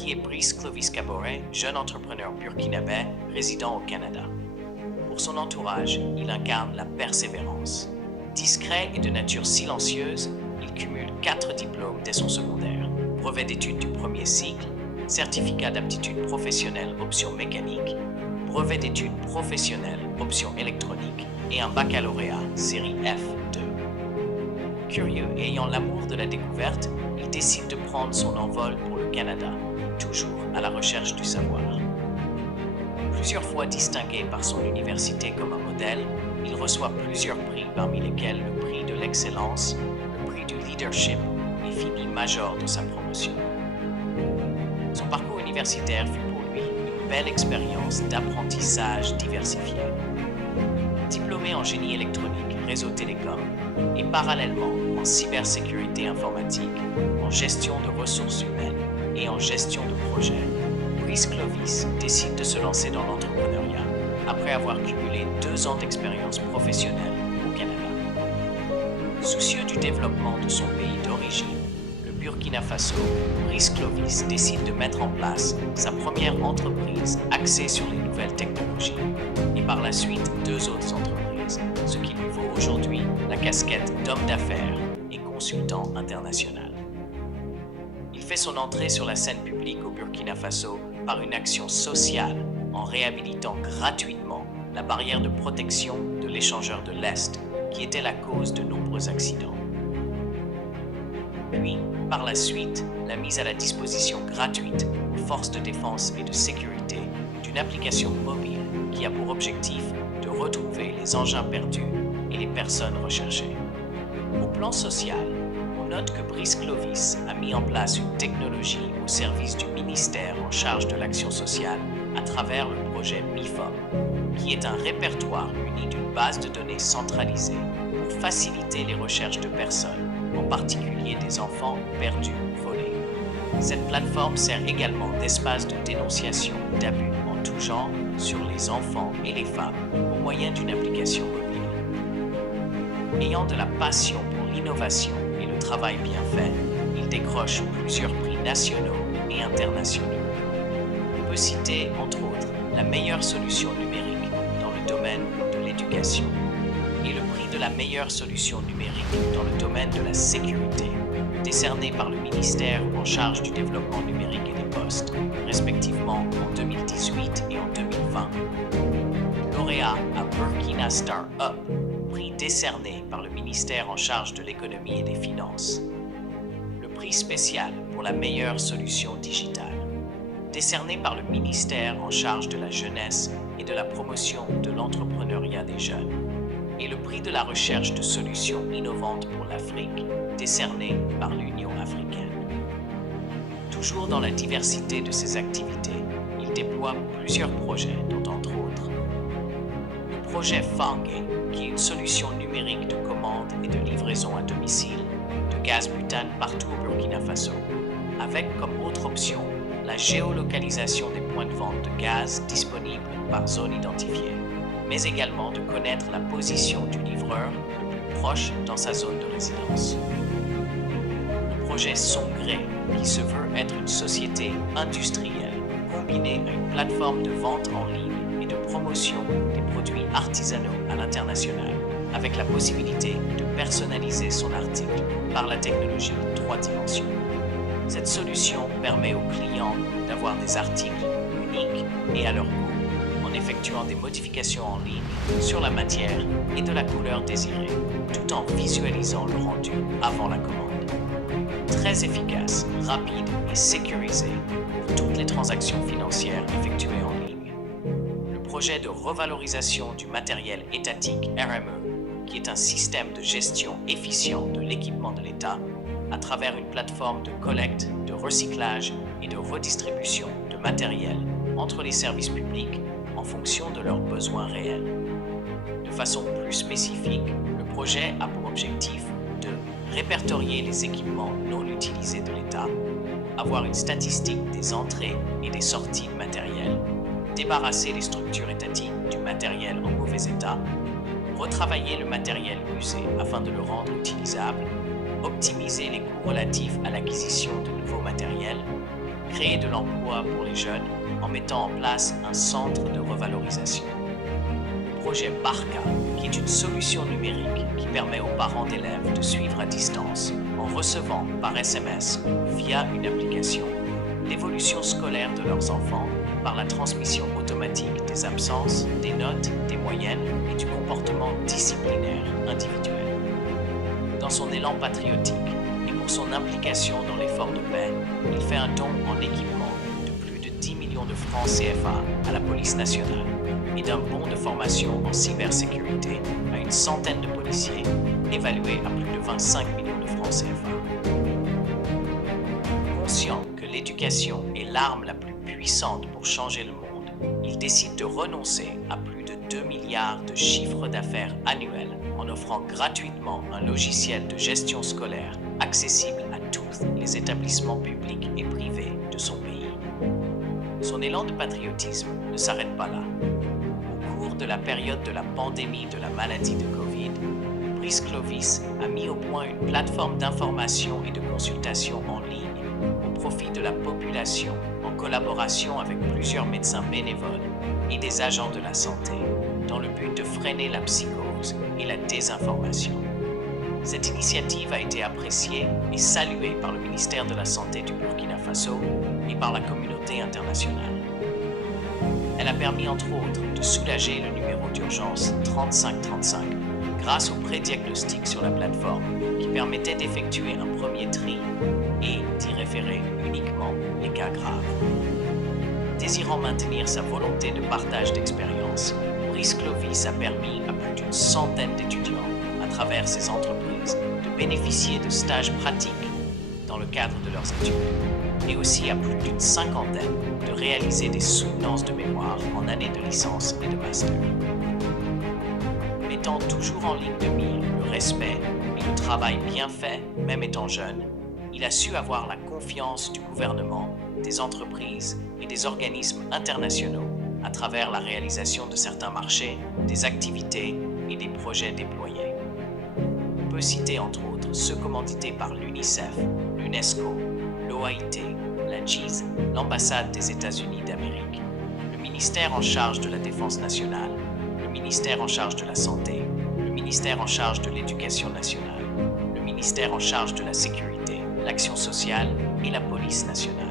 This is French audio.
Qui est Brice Clovis Kaboré, jeune entrepreneur burkinabé résidant au Canada. Pour son entourage, il incarne la persévérance. Discret et de nature silencieuse, il cumule 4 diplômes dès son secondaire, brevet d'études du premier cycle, certificat d'aptitude professionnelle option mécanique, brevet d'études professionnelles option électronique et un baccalauréat série F2. Curieux et ayant l'amour de la découverte, il décide de prendre son envol pour le Canada, toujours à la recherche du savoir. Plusieurs fois distingué par son université comme un modèle, il reçoit plusieurs prix parmi lesquels le prix de l'excellence, le prix du leadership et finit major de sa promotion. Son parcours universitaire fut pour lui une belle expérience d'apprentissage diversifié. Diplômé en génie électronique, réseau télécom et parallèlement en cybersécurité informatique, en gestion de ressources humaines et en gestion de projets, Brice Clovis décide de se lancer dans l'entrepreneuriat après avoir cumulé 2 ans d'expérience professionnelle au Canada. Soucieux du développement de son pays d'origine, le Burkina Faso, Brice Clovis décide de mettre en place sa première entreprise axée sur les nouvelles technologies et par la suite 2 autres entreprises, ce qui lui vaut aujourd'hui la casquette d'homme d'affaires et consultant international. Il fait son entrée sur la scène publique au Burkina Faso par une action sociale en réhabilitant gratuitement la barrière de protection de l'échangeur de l'Est qui était la cause de nombreux accidents. Puis, par la suite, la mise à la disposition gratuite aux forces de défense et de sécurité d'une application mobile qui a pour objectif de retrouver les engins perdus et les personnes recherchées. Au plan social, on note que Brice Clovis a mis en place une technologie au service du ministère en charge de l'action sociale à travers le projet MIFOM, qui est un répertoire muni d'une base de données centralisée pour faciliter les recherches de personnes, en particulier des enfants perdus ou volés. Cette plateforme sert également d'espace de dénonciation d'abus en tout genre sur les enfants et les femmes au moyen d'une application mobile. Ayant de la passion pour l'innovation et le travail bien fait, il décroche plusieurs prix nationaux et internationaux. On peut citer, entre autres, la meilleure solution numérique dans le domaine de l'éducation et le prix de la meilleure solution numérique dans le domaine de la sécurité, décerné par le ministère en charge du développement numérique et des postes, respectivement en 2018 et en 2020. Lauréat à Burkina Start-up, prix décerné par le ministère en charge de l'économie et des finances. Le prix spécial pour la meilleure solution digitale, décerné par le ministère en charge de la jeunesse et de la promotion de l'entrepreneuriat des jeunes. Et le prix de la recherche de solutions innovantes pour l'Afrique, décerné par l'Union africaine. Toujours dans la diversité de ses activités, il déploie plusieurs projets, dont entre autres le projet Fangue, qui est une solution numérique de commande et de livraison à domicile de gaz butane partout au Burkina Faso, avec comme autre option la géolocalisation des points de vente de gaz disponibles par zone identifiée, mais également de connaître la position du livreur le plus proche dans sa zone de résidence. Le projet Songré, qui se veut être une société industrielle combinée à une plateforme de vente en ligne et de promotion des produits artisanaux à l'international, avec la possibilité de personnaliser son article par la technologie de 3 dimensions. Cette solution permet aux clients d'avoir des articles uniques et à leur goût, en effectuant des modifications en ligne sur la matière et de la couleur désirée, tout en visualisant le rendu avant la commande. Très efficace, rapide et sécurisé pour toutes les transactions financières effectuées en ligne. Le projet de revalorisation du matériel étatique RME, qui est un système de gestion efficient de l'équipement de l'État, à travers une plateforme de collecte, de recyclage et de redistribution de matériel entre les services publics en fonction de leurs besoins réels. De façon plus spécifique, le projet a pour objectif de répertorier les équipements non utilisés de l'État, avoir une statistique des entrées et des sorties de matériel, débarrasser les structures étatiques du matériel en mauvais état, retravailler le matériel usé afin de le rendre utilisable, optimiser les coûts relatifs à l'acquisition de nouveaux matériels, créer de l'emploi pour les jeunes en mettant en place un centre de revalorisation. Le projet Barca, qui est une solution numérique qui permet aux parents d'élèves de suivre à distance, en recevant par SMS via une application, l'évolution scolaire de leurs enfants par la transmission automatique des absences, des notes, des moyennes et du comportement disciplinaire individuel. Dans son élan patriotique et pour son implication dans l'effort de paix, il fait un don en équipement de plus de 10 millions de francs CFA à la police nationale et d'un bon de formation en cybersécurité à une centaine de policiers, évalué à plus de 25 millions de francs CFA. Conscient que l'éducation est l'arme la plus puissante pour changer le monde, il décide de renoncer à plus de 2 milliards de chiffres d'affaires annuels en offrant gratuitement un logiciel de gestion scolaire accessible à tous les établissements publics et privés de son pays. Son élan de patriotisme ne s'arrête pas là. Au cours de la période de la pandémie de la maladie de Covid, Brice Clovis a mis au point une plateforme d'information et de consultation en ligne au profit de la population en collaboration avec plusieurs médecins bénévoles et des agents de la santé dans le but de freiner la psychose et la désinformation. Cette initiative a été appréciée et saluée par le ministère de la Santé du Burkina Faso et par la communauté internationale. Elle a permis entre autres de soulager le numéro d'urgence 3535 grâce au prédiagnostic sur la plateforme qui permettait d'effectuer un premier tri et d'y référer uniquement les cas graves. Désirant maintenir sa volonté de partage d'expérience, Brice Clovis a permis à plus d'une centaine d'étudiants à travers ses entreprises de bénéficier de stages pratiques dans le cadre de leurs études et aussi à plus d'une cinquantaine de réaliser des soutenances de mémoire en année de licence et de master. Mettant toujours en ligne de mire le respect et le travail bien fait, même étant jeune, il a su avoir la confiance du gouvernement, des entreprises et des organismes internationaux à travers la réalisation de certains marchés, des activités et des projets déployés. On peut citer entre autres ceux commandités par l'UNICEF, l'UNESCO, l'OIT, la GIZ, l'ambassade des États-Unis d'Amérique, le ministère en charge de la Défense nationale, le ministère en charge de la Santé, le ministère en charge de l'Éducation nationale, le ministère en charge de la Sécurité, l'Action sociale et la Police nationale.